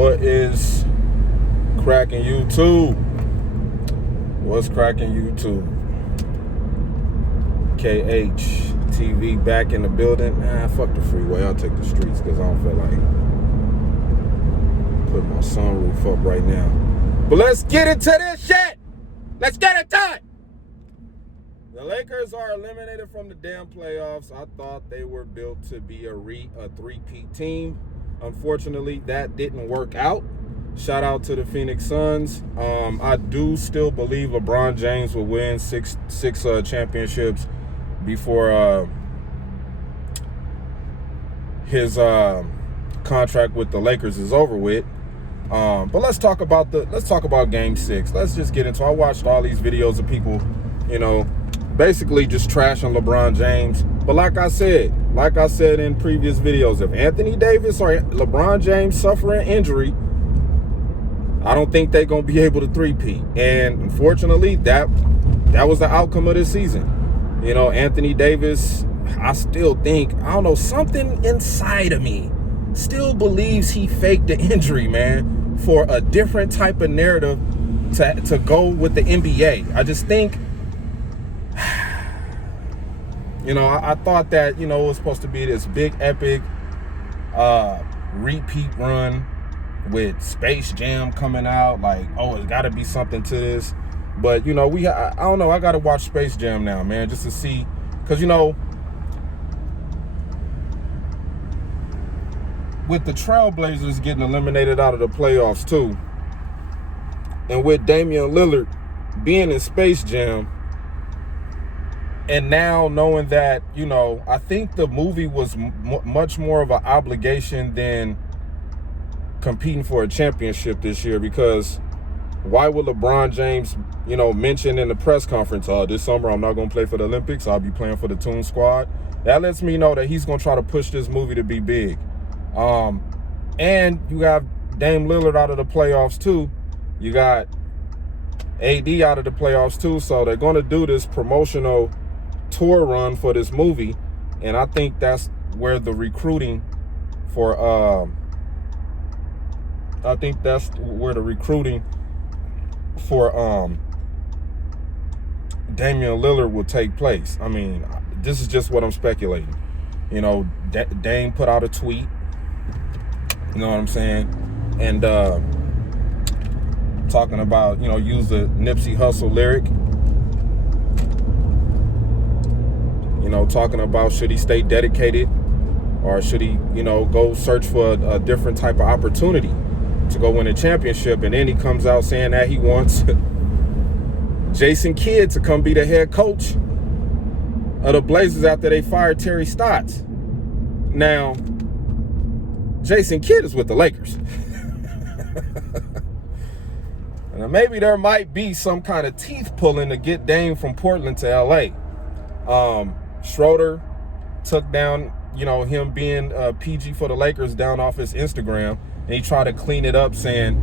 What is cracking YouTube? What's cracking YouTube? KH TV back in the building. Fuck the freeway. I'll take the streets because I don't feel like putting my sunroof up right now. But let's get into this shit. Let's get it done. The Lakers are eliminated from the damn playoffs. I thought they were built to be a three-peat team. Unfortunately, that didn't work out. Shout out to the Phoenix Suns. I do still believe LeBron James will win six championships before his contract with the Lakers is over with. But let's talk about Game 6. Let's just get into it. I watched all these videos of people, basically just trashing LeBron James. But like I said in previous videos, if Anthony Davis or LeBron James suffer an injury, I don't think they're going to be able to three-peat. And unfortunately, that was the outcome of this season. Anthony Davis, I still think, something inside of me still believes he faked the injury, man, for a different type of narrative to go with the NBA. I just think, I thought that, it was supposed to be this big, epic repeat run with Space Jam coming out. Like, it's got to be something to this. But, I don't know. I got to watch Space Jam now, man, just to see. Because, with the Trailblazers getting eliminated out of the playoffs, too, and with Damian Lillard being in Space Jam, and now knowing that, I think the movie was much more of an obligation than competing for a championship this year, because why would LeBron James, mention in the press conference, this summer I'm not going to play for the Olympics, I'll be playing for the Toon Squad? That lets me know that he's going to try to push this movie to be big. And you have Dame Lillard out of the playoffs too. You got AD out of the playoffs too. So they're going to do this promotional tour run for this movie. And I think that's where the recruiting for, Damian Lillard will take place. I mean, this is just what I'm speculating. Dame put out a tweet. You know what I'm saying? And talking about, use the Nipsey Hussle lyric. Talking about should he stay dedicated or should he, go search for a different type of opportunity to go win a championship. And then he comes out saying that he wants Jason Kidd to come be the head coach of the Blazers after they fired Terry Stotts. Now, Jason Kidd is with the Lakers. And maybe there might be some kind of teeth pulling to get Dame from Portland to LA. Schroeder took down, him being PG for the Lakers down off his Instagram. And he tried to clean it up saying,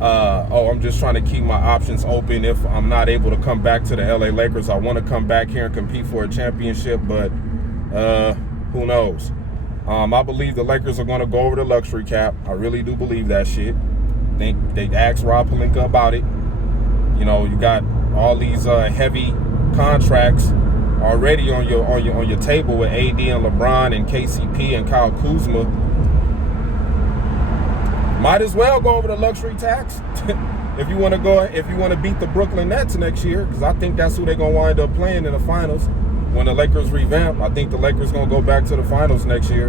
I'm just trying to keep my options open. If I'm not able to come back to the LA Lakers, I want to come back here and compete for a championship. But who knows? I believe the Lakers are going to go over the luxury cap. I really do believe that shit. I think they asked Rob Pelinka about it. You got all these heavy contracts already on your table with AD and LeBron and KCP and Kyle Kuzma. Might as well go over the luxury tax if you want to beat the Brooklyn Nets next year, because I think that's who they're going to wind up playing in the finals. When the Lakers revamp, I think the Lakers going to go back to the finals next year.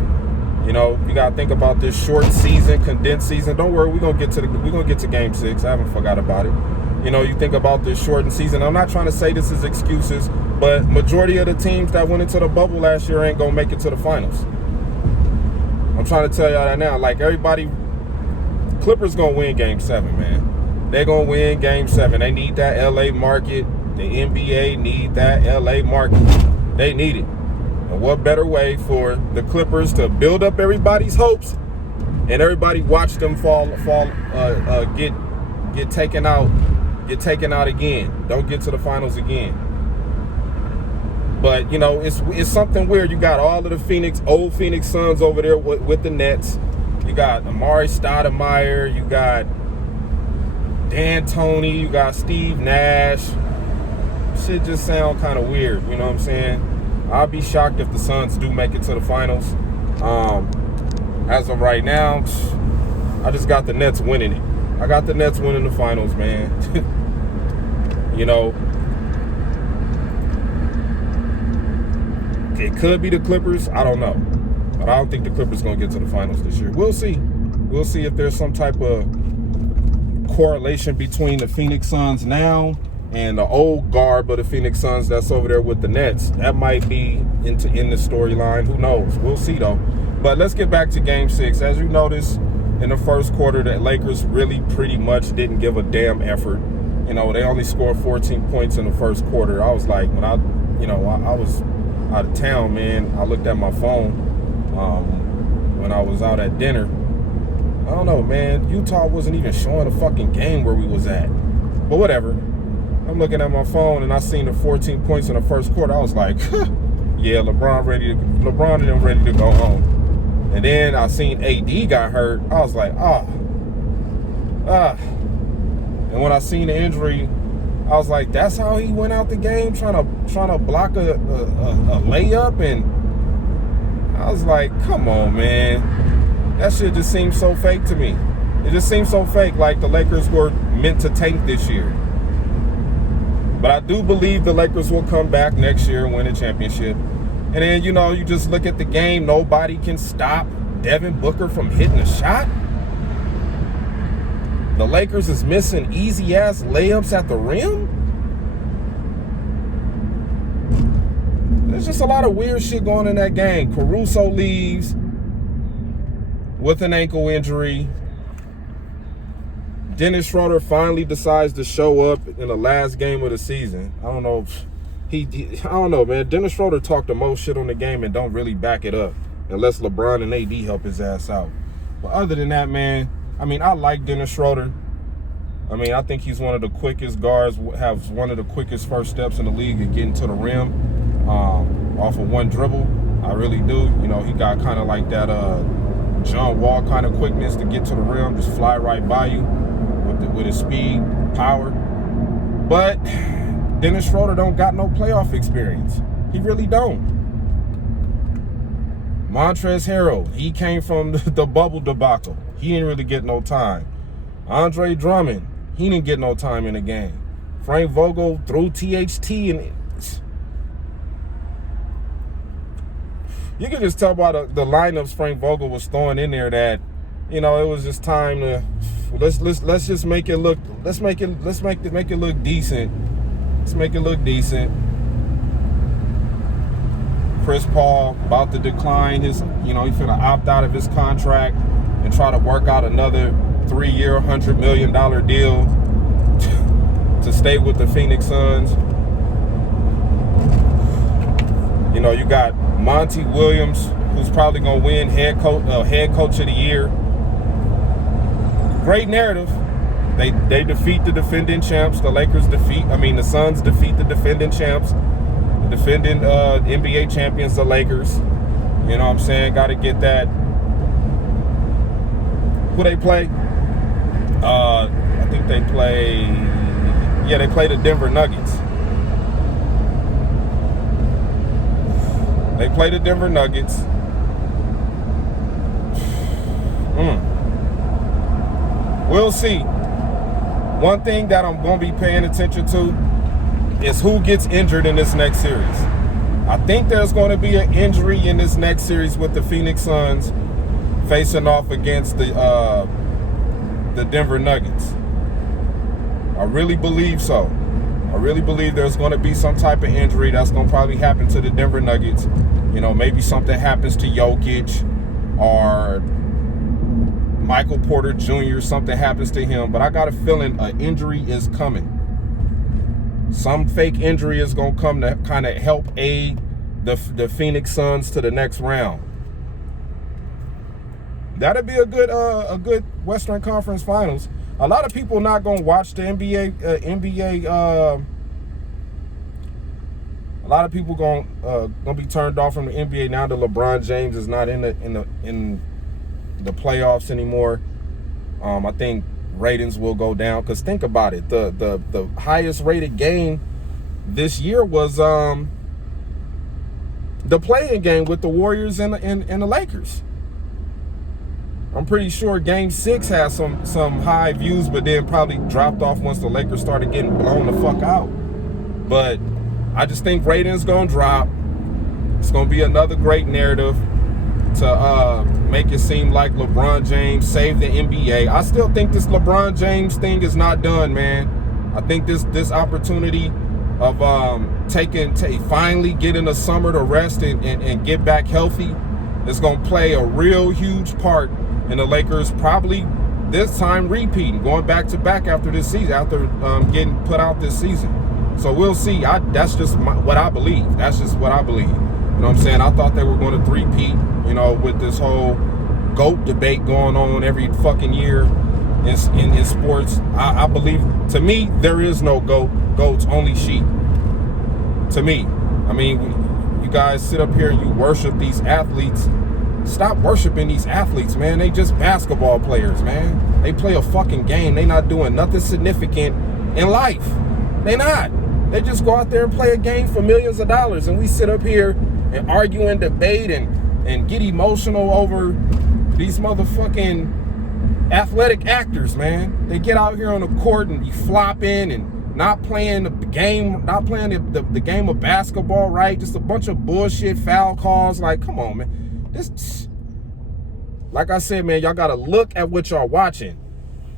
You got to think about this short season, condensed season. Don't worry, we're going to get to Game 6. I haven't forgot about it. You think about this shortened season. I'm not trying to say this is excuses, but majority of the teams that went into the bubble last year ain't going to make it to the finals. I'm trying to tell y'all that now. Like, everybody, Clippers going to win Game 7, man. They're going to win Game 7. They need that LA market. The NBA need that LA market. They need it. And what better way for the Clippers to build up everybody's hopes and everybody watch them get taken out again. Don't get to the finals again. But, it's something weird. You got all of the old Phoenix Suns over there with the Nets. You got Amari Stoudemire, you got D'Antoni, you got Steve Nash. Shit just sound kind of weird, you know what I'm saying? I'll be shocked if the Suns do make it to the finals. As of right now, I just got the Nets winning it. I got the Nets winning the finals, man. You know, it could be the Clippers. I don't know. But I don't think the Clippers going to get to the finals this year. We'll see. We'll see if there's some type of correlation between the Phoenix Suns now and the old garb of the Phoenix Suns that's over there with the Nets. That might be in the storyline. Who knows? We'll see, though. But let's get back to Game 6. As you notice, in the first quarter, the Lakers really pretty much didn't give a damn effort. You know, they only scored 14 points in the first quarter. I was like, when I was out of town, man, I looked at my phone when I was out at dinner. I don't know, man. Utah wasn't even showing a fucking game where we was at. But whatever. I'm looking at my phone and I seen the 14 points in the first quarter. I was like, yeah, LeBron and them ready to go home. And then I seen AD got hurt. I was like, And when I seen the injury, I was like, that's how he went out the game, trying to block a layup. And I was like, come on, man. That shit just seems so fake to me. It just seems so fake, like the Lakers were meant to tank this year. But I do believe the Lakers will come back next year and win a championship. And then, you know, you just look at the game. Nobody can stop Devin Booker from hitting a shot. The Lakers is missing easy-ass layups at the rim. There's just a lot of weird shit going in that game. Caruso leaves with an ankle injury. Dennis Schroeder finally decides to show up in the last game of the season. I don't know. I don't know, man. Dennis Schroeder talked the most shit on the game and don't really back it up unless LeBron and AD help his ass out. But other than that, man, I mean, I like Dennis Schroeder. I mean, I think he's one of the quickest guards, has one of the quickest first steps in the league at getting to the rim off of one dribble. I really do. You know, he got kind of like that John Wall kind of quickness to get to the rim, just fly right by you with his speed, power. But Dennis Schroeder don't got no playoff experience. He really don't. Montrezl Harrell, he came from the bubble debacle. He didn't really get no time. Andre Drummond, he didn't get no time in the game. Frank Vogel threw THT and you can just tell by the lineups Frank Vogel was throwing in there that, you know, it was just time to let's just make it look make it look decent. Let's make it look decent. Chris Paul about to decline his, you know, he's finna opt out of his contract and try to work out another 3-year, $100 million deal to stay with the Phoenix Suns. You know, you got Monty Williams, who's probably gonna win head coach of the year. Great narrative. They defeat the defending champs. The Suns defeat the defending champs. The defending NBA champions, the Lakers. You know what I'm saying? Got to get that. Who they play? I think they play. Yeah, they play the Denver Nuggets. They play the Denver Nuggets. We'll see. One thing that I'm going to be paying attention to is who gets injured in this next series. I think there's going to be an injury in this next series with the Phoenix Suns facing off against the Denver Nuggets. I really believe so. I really believe there's going to be some type of injury that's going to probably happen to the Denver Nuggets. You know, maybe something happens to Jokic or Michael Porter Jr., something happens to him. But I got a feeling an injury is coming. Some fake injury is going to come to kind of help aid the Phoenix Suns to the next round. That'd be a good Western Conference Finals. A lot of people not going to watch the NBA. A lot of people going to be turned off from the NBA now that LeBron James is not in the playoffs anymore. I think ratings will go down, because think about it, the highest rated game this year was the play-in game with the Warriors and the Lakers. I'm pretty sure Game 6 had some high views, but then probably dropped off once the Lakers started getting blown the fuck out. But I just think ratings gonna drop. It's gonna be another great narrative to make it seem like LeBron James saved the NBA. I still think this LeBron James thing is not done, man. I think this opportunity of finally getting a summer to rest and get back healthy is gonna play a real huge part in the Lakers probably this time repeating, going back to back after this season, after getting put out this season. So we'll see. That's just what I believe. That's just what I believe. You know what I'm saying? I thought they were going to three-peat, you know, with this whole GOAT debate going on every fucking year in sports. I believe, to me, there is no GOAT. GOAT's only sheep. To me. I mean, you guys sit up here and you worship these athletes. Stop worshiping these athletes, man. They just basketball players, man. They play a fucking game. They not doing nothing significant in life. They not. They just go out there and play a game for millions of dollars, and we sit up here and argue and debate and get emotional over these motherfucking athletic actors, man. They get out here on the court and you flopping and not playing the game, not playing the game of basketball right. Just a bunch of bullshit foul calls. Like, come on, man. This, like I said, man, y'all gotta look at what y'all watching.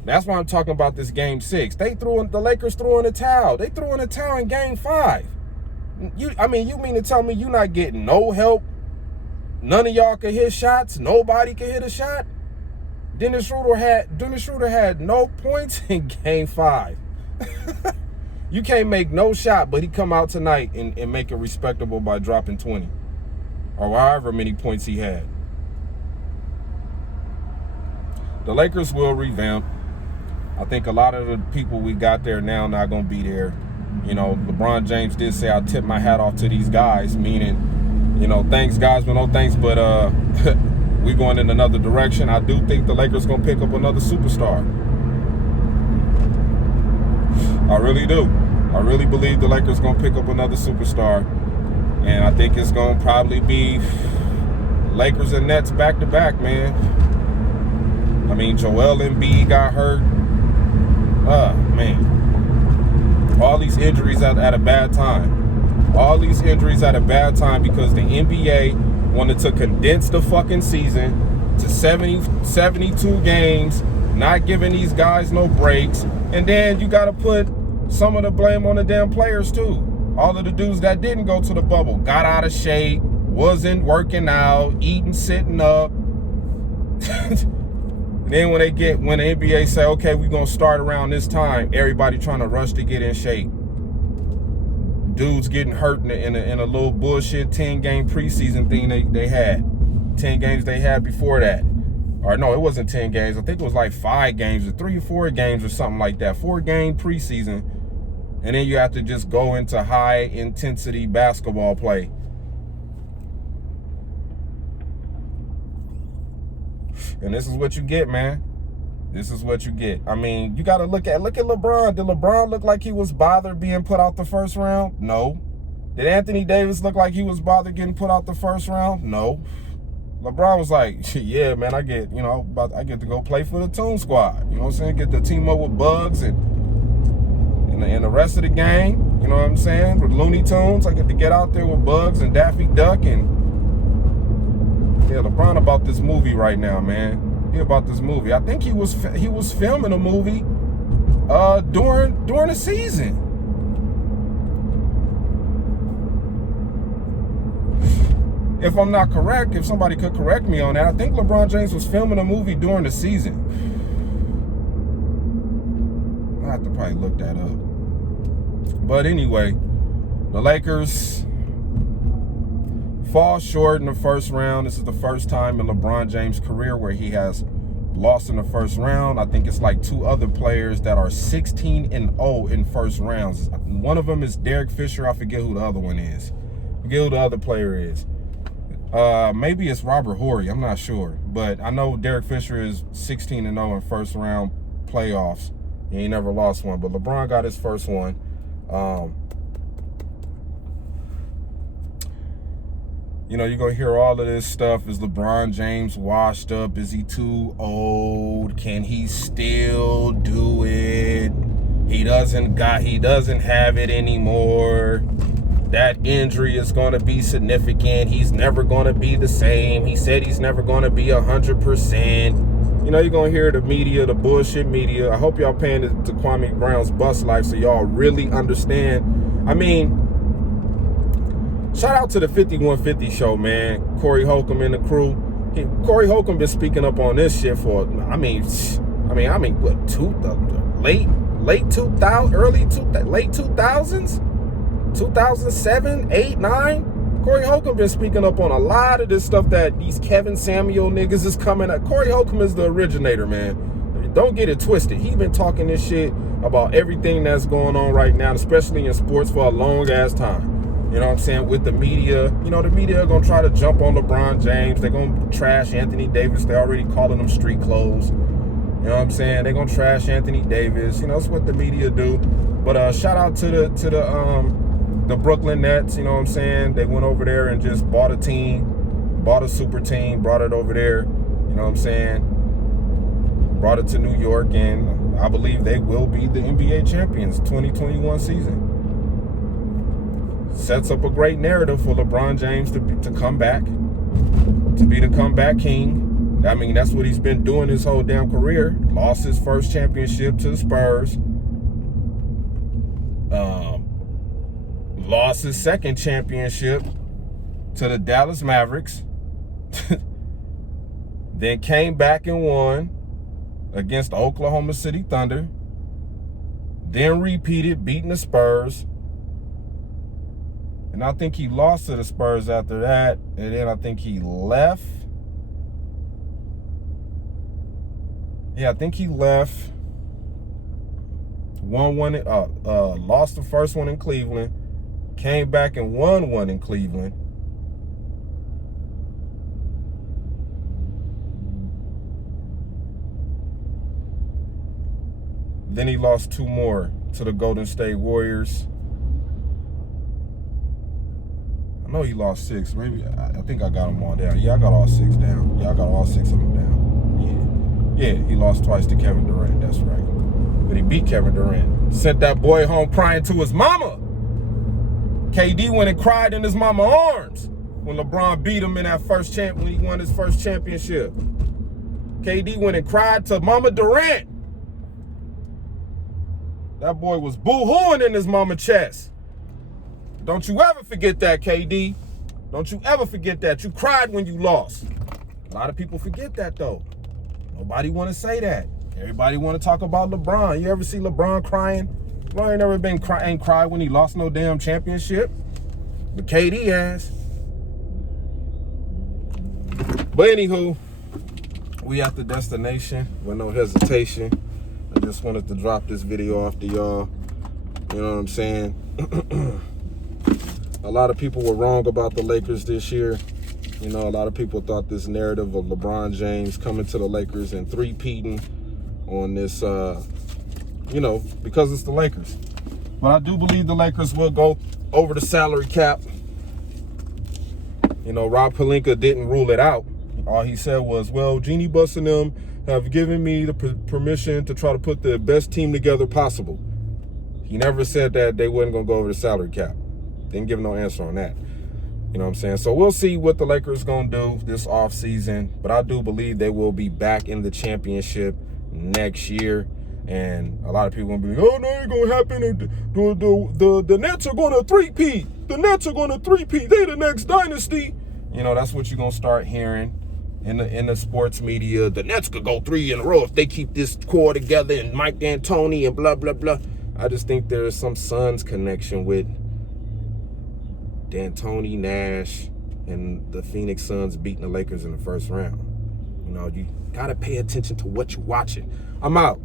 That's why I'm talking about this Game 6. The Lakers threw in the towel. They threw in the towel in Game 5. You mean to tell me you not getting no help? None of y'all could hit shots. Nobody could hit a shot. Dennis Schroeder had no points in Game 5. You can't make no shot, but he come out tonight and make it respectable by dropping 20. Or however many points he had. The Lakers will revamp. I think a lot of the people we got there now not going to be there. You know, LeBron James did say, I tip my hat off to these guys, meaning, you know, thanks guys, but no thanks, but we going in another direction. I do think the Lakers going to pick up another superstar. I really do. I really believe the Lakers going to pick up another superstar. And I think it's going to probably be Lakers and Nets back-to-back, man. I mean, Joel Embiid got hurt. Man. All these injuries at a bad time. All these injuries at a bad time because the NBA wanted to condense the fucking season to 72 games, not giving these guys no breaks. And then you got to put some of the blame on the damn players, too. All of the dudes that didn't go to the bubble got out of shape, wasn't working out, eating, sitting up. Then when the NBA say, okay, we're going to start around this time, everybody trying to rush to get in shape. Dudes getting hurt in a little bullshit 10-game preseason thing they had. 10 games they had before that. Or no, it wasn't 10 games. I think it was like 5 games or 3 or 4 games or something like that. 4-game preseason. And then you have to just go into high-intensity basketball play. And this is what you get, man. This is what you get. I mean, you got to look at LeBron. Did LeBron look like he was bothered being put out the first round? No. Did Anthony Davis look like he was bothered getting put out the first round? No. LeBron was like, yeah, man, I get to go play for the Toon Squad. You know what I'm saying? Get to team up with Bugs and the rest of the gang, you know what I'm saying? With Looney Tunes, I get to get out there with Bugs and Daffy Duck and yeah, LeBron about this movie right now, man. He about this movie. I think he was filming a movie during the season. If I'm not correct, if somebody could correct me on that, I think LeBron James was filming a movie during the season. I have to probably look that up. But anyway, the Lakers fall short in the first round. This is the first time in LeBron James' career where he has lost in the first round. I think it's like 2 other players that are 16-0 in first rounds. One of them is Derek Fisher. I forget who the other one is. I forget who the other player is. Maybe it's Robert Horry. I'm not sure. But I know Derek Fisher is 16-0 in first round playoffs. He ain't never lost one. But LeBron got his first one. You know, you're going to hear all of this stuff. Is LeBron James washed up? Is he too old? Can he still do it? He doesn't have it anymore. That injury is going to be significant. He's never going to be the same. He said he's never going to be 100%. You know, you're going to hear the media, the bullshit media. I hope y'all paying to Kwame Brown's bus life so y'all really understand. I mean, shout out to the 5150 show, man. Corey Holcomb and the crew. Corey Holcomb been speaking up on this shit for, what, late 2000s? 2007, 8, 9. Corey Holcomb been speaking up on a lot of this stuff that these Kevin Samuel niggas is coming at. Corey Holcomb is the originator, man. Don't get it twisted. He been talking this shit about everything that's going on right now, especially in sports, for a long ass time. You know what I'm saying? With the media, you know, the media are going to try to jump on LeBron James. They're going to trash Anthony Davis. They're already calling him street clothes. You know what I'm saying? They're going to trash Anthony Davis. You know, that's what the media do. But shout out to the Brooklyn Nets. You know what I'm saying? They went over there and just bought a team, bought a super team, brought it over there. You know what I'm saying? Brought it to New York, and I believe they will be the NBA champions 2021 season. Sets up a great narrative for LeBron James to come back, to be the comeback king. I mean, that's what he's been doing his whole damn career. Lost his first championship to the Spurs. Lost his second championship to the Dallas Mavericks. Then came back and won against the Oklahoma City Thunder. Then repeated, beating the Spurs. And I think he lost to the Spurs after that. And then I think he left. Yeah, I think he left. Lost the first one in Cleveland. Came back and won one in Cleveland. Then he lost two more to the Golden State Warriors. I know he lost 6. Maybe, I think I got them all down. Yeah, I got all 6 down. Yeah, I got all 6 of them down. Yeah, he lost twice to Kevin Durant. That's right. But he beat Kevin Durant. Sent that boy home crying to his mama. KD went and cried in his mama's arms when LeBron beat him in that when he won his first championship. KD went and cried to Mama Durant. That boy was boo-hooing in his mama chest. Don't you ever forget that, KD. Don't you ever forget that. You cried when you lost. A lot of people forget that, though. Nobody want to say that. Everybody want to talk about LeBron. You ever see LeBron crying? LeBron ain't never been cried when he lost no damn championship. But KD has. But anywho, we at the destination with no hesitation. I just wanted to drop this video off to y'all. You know what I'm saying? A lot of people were wrong about the Lakers this year. You know, a lot of people thought this narrative of LeBron James coming to the Lakers and three-peating on this, you know, because it's the Lakers. But I do believe the Lakers will go over the salary cap. You know, Rob Pelinka didn't rule it out. All he said was, well, Jeannie Buss and them have given me the permission to try to put the best team together possible. He never said that they wasn't going to go over the salary cap. Didn't give no answer on that. You know what I'm saying? So we'll see what the Lakers going to do this offseason. But I do believe they will be back in the championship next year. And a lot of people going to be like, oh, no, it ain't going to happen. The Nets are going to three-peat. The Nets are going to three-peat. They the next dynasty. You know, that's what you're going to start hearing in the sports media. The Nets could go 3 in a row if they keep this core together and Mike D'Antoni and blah, blah, blah. I just think there's some Suns connection with D'Antoni, Nash, and the Phoenix Suns beating the Lakers in the first round. You know, you got to pay attention to what you're watching. I'm out.